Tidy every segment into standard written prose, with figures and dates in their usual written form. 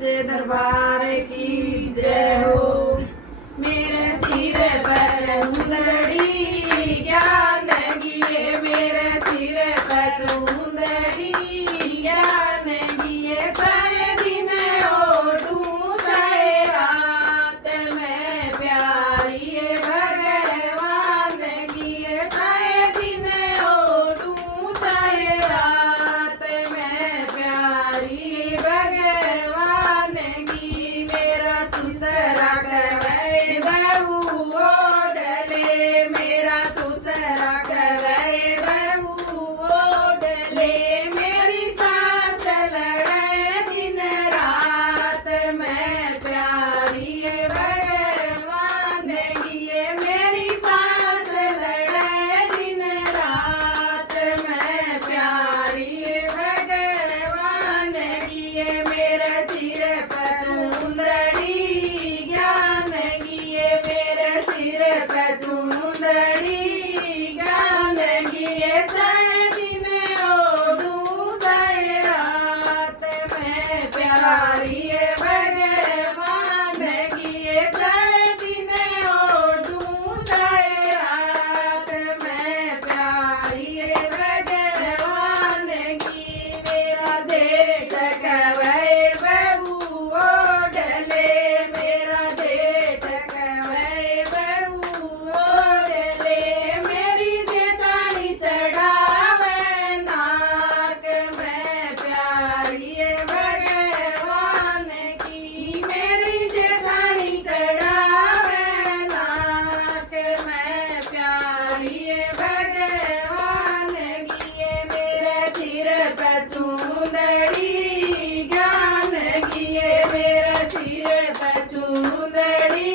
सच्चे दरबार की जय हो। मेरे सिर पर चुंदड़ी ज्ञान गिए, मेरे सिर पर चुंदड़ी ज्ञान गिए। चाहे दिन ओढ़ूं चाहे रात में प्यारी भगवान गिए। चाहे दिन ओढ़ूं चाहे रात में प्यारी भगवान गी। मेरा सुसरा कहवे बहू ओढ़ले, मेरा सुसरा कहवे बहू ओढ़ले। मेरी सास लड़े दिन रात में प्यारी भगवान गिए। मेरी सास लड़े दिन रात में प्यारी भगवान गिए। मेरे सिर पर चुंदड़ी ज्ञान गिए, मेरे सिर पर चुंदड़ी ज्ञान गिए। चाहे दिन ओढ़ूं चाहे रात में प्यारी भगवान गिए। चाहे दिन ओढ़ूं चाहे रात में प्यारी भगवान गी। मेरा जेठ कहवे बहू ओढ़ले, मेरा जेठ कहवे बहू ओढ़ले। मेरी जेठानी चढ़ावे नाक में प्यारी भगवान की। मेरी जेठानी चढ़ावे नाक में प्यारी भगवान गिए। मेरे सिर पर चुंदड़ी ज्ञान गिए, मेरे सिर पर चुंदड़ी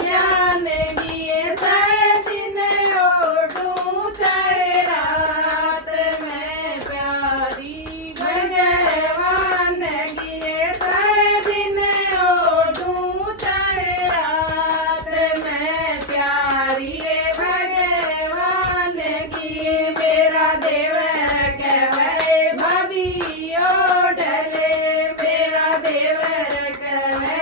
ज्ञान गिए। चाहे दिन ओढ़ूं चाहे रात में प्यारी भगवान गिए। चाहे दिन ओढ़ूं चाहे रात में प्यारी भगवान गिए। मेरा देवर कहवे भाभी ओढ़ले, मेरा देवर कहवे